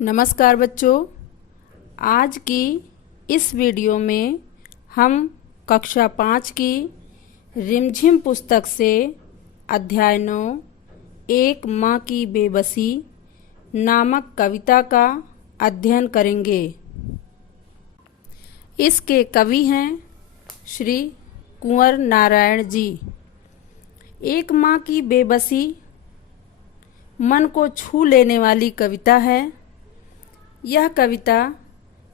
नमस्कार बच्चों, आज की इस वीडियो में हम कक्षा 5 की रिमझिम पुस्तक से अध्याय 9 एक माँ की बेबसी नामक कविता का अध्ययन करेंगे। इसके कवि हैं श्री कुंवर नारायण जी। एक माँ की बेबसी मन को छू लेने वाली कविता है। यह कविता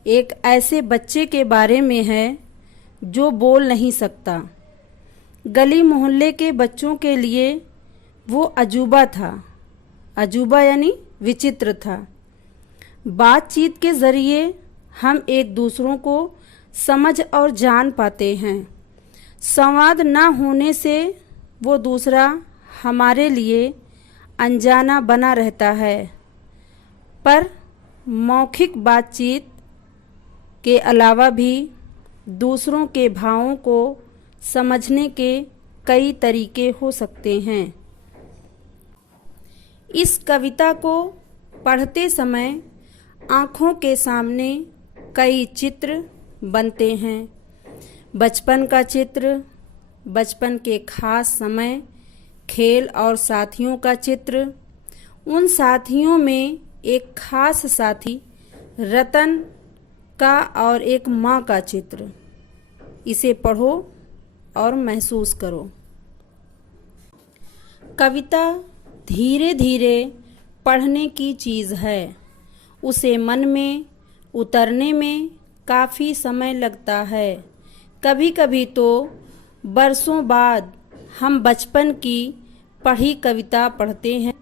एक ऐसे बच्चे के बारे में है जो बोल नहीं सकता। गली मोहल्ले के बच्चों के लिए वो अजूबा था। अजूबा यानी विचित्र था। बातचीत के ज़रिए हम एक दूसरों को समझ और जान पाते हैं। संवाद न होने से वो दूसरा हमारे लिए अनजाना बना रहता है। पर मौखिक बातचीत के अलावा भी दूसरों के भावों को समझने के कई तरीके हो सकते हैं। इस कविता को पढ़ते समय आँखों के सामने कई चित्र बनते हैं। बचपन का चित्र, बचपन के खास समय, खेल और साथियों का चित्र, उन साथियों में एक खास साथी रतन का और एक माँ का चित्र। इसे पढ़ो और महसूस करो। कविता धीरे धीरे पढ़ने की चीज़ है। उसे मन में उतरने में काफ़ी समय लगता है। कभी कभी तो बरसों बाद हम बचपन की पढ़ी कविता पढ़ते हैं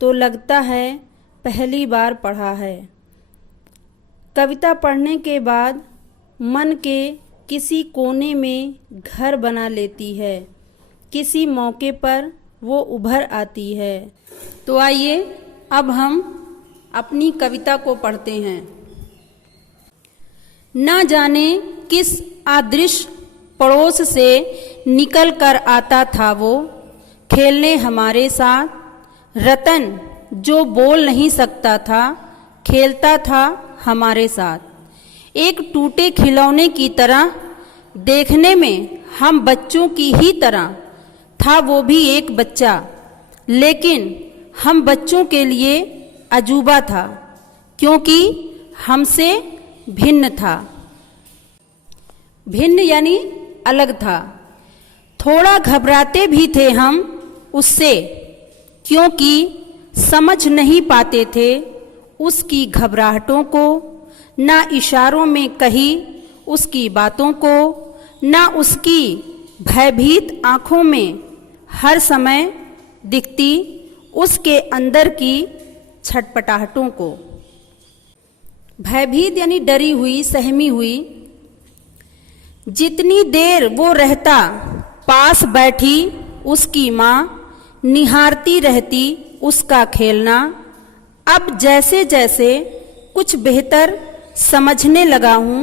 तो लगता है पहली बार पढ़ा है। कविता पढ़ने के बाद मन के किसी कोने में घर बना लेती है। किसी मौके पर वो उभर आती है। तो आइए अब हम अपनी कविता को पढ़ते हैं। न जाने किस अदृश्य पड़ोस से निकल कर आता था वो खेलने हमारे साथ। रतन जो बोल नहीं सकता था खेलता था हमारे साथ। एक टूटे खिलौने की तरह देखने में हम बच्चों की ही तरह था वो भी एक बच्चा, लेकिन हम बच्चों के लिए अजूबा था क्योंकि हमसे भिन्न था। भिन्न यानी अलग था। थोड़ा घबराते भी थे हम उससे क्योंकि समझ नहीं पाते थे उसकी घबराहटों को, ना इशारों में कही उसकी बातों को, ना उसकी भयभीत आँखों में हर समय दिखती उसके अंदर की छटपटाहटों को। भयभीत यानी डरी हुई, सहमी हुई। जितनी देर वो रहता पास बैठी उसकी माँ निहारती रहती उसका खेलना। अब जैसे जैसे कुछ बेहतर समझने लगा हूँ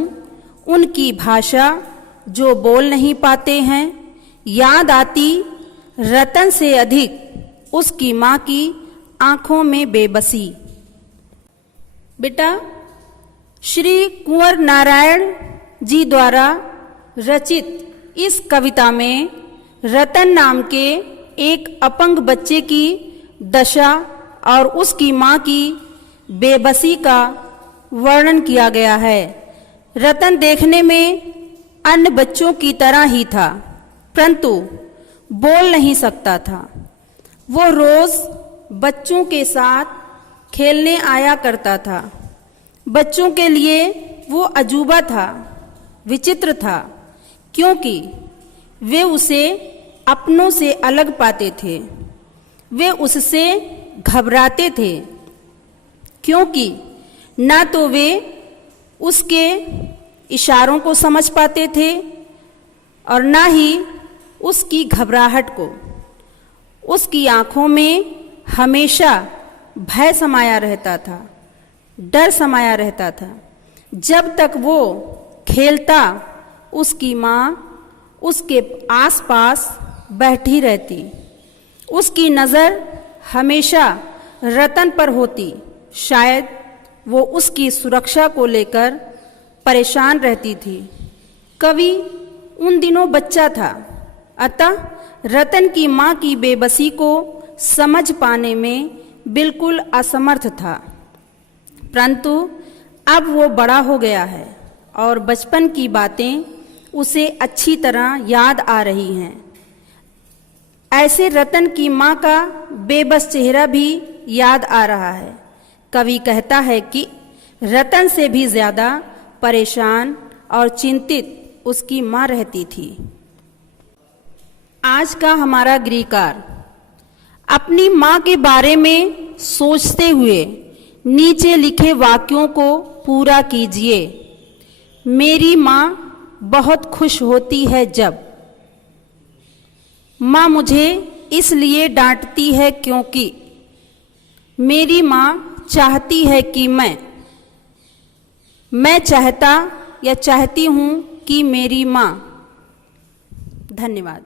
उनकी भाषा जो बोल नहीं पाते हैं, याद आती रतन से अधिक उसकी माँ की आँखों में बेबसी। बेटा, श्री कुंवर नारायण जी द्वारा रचित इस कविता में रतन नाम के एक अपंग बच्चे की दशा और उसकी माँ की बेबसी का वर्णन किया गया है। रतन देखने में अन्य बच्चों की तरह ही था, परंतु बोल नहीं सकता था। वो रोज़ बच्चों के साथ खेलने आया करता था। बच्चों के लिए वो अजूबा था, विचित्र था, क्योंकि वे उसे अपनों से अलग पाते थे। वे उससे घबराते थे क्योंकि ना तो वे उसके इशारों को समझ पाते थे और ना ही उसकी घबराहट को। उसकी आँखों में हमेशा भय समाया रहता था, डर समाया रहता था। जब तक वो खेलता उसकी माँ उसके आसपास बैठी रहती। उसकी नज़र हमेशा रतन पर होती। शायद वो उसकी सुरक्षा को लेकर परेशान रहती थी। कवि उन दिनों बच्चा था, अतः रतन की माँ की बेबसी को समझ पाने में बिल्कुल असमर्थ था। परंतु अब वो बड़ा हो गया है और बचपन की बातें उसे अच्छी तरह याद आ रही हैं। ऐसे रतन की माँ का बेबस चेहरा भी याद आ रहा है। कवि कहता है कि रतन से भी ज़्यादा परेशान और चिंतित उसकी माँ रहती थी। आज का हमारा गृहकार, अपनी माँ के बारे में सोचते हुए नीचे लिखे वाक्यों को पूरा कीजिए। मेरी माँ बहुत खुश होती है जब। माँ मुझे इसलिए डांटती है क्योंकि। मेरी माँ चाहती है कि मैं चाहता या चाहती हूँ कि मेरी माँ। धन्यवाद।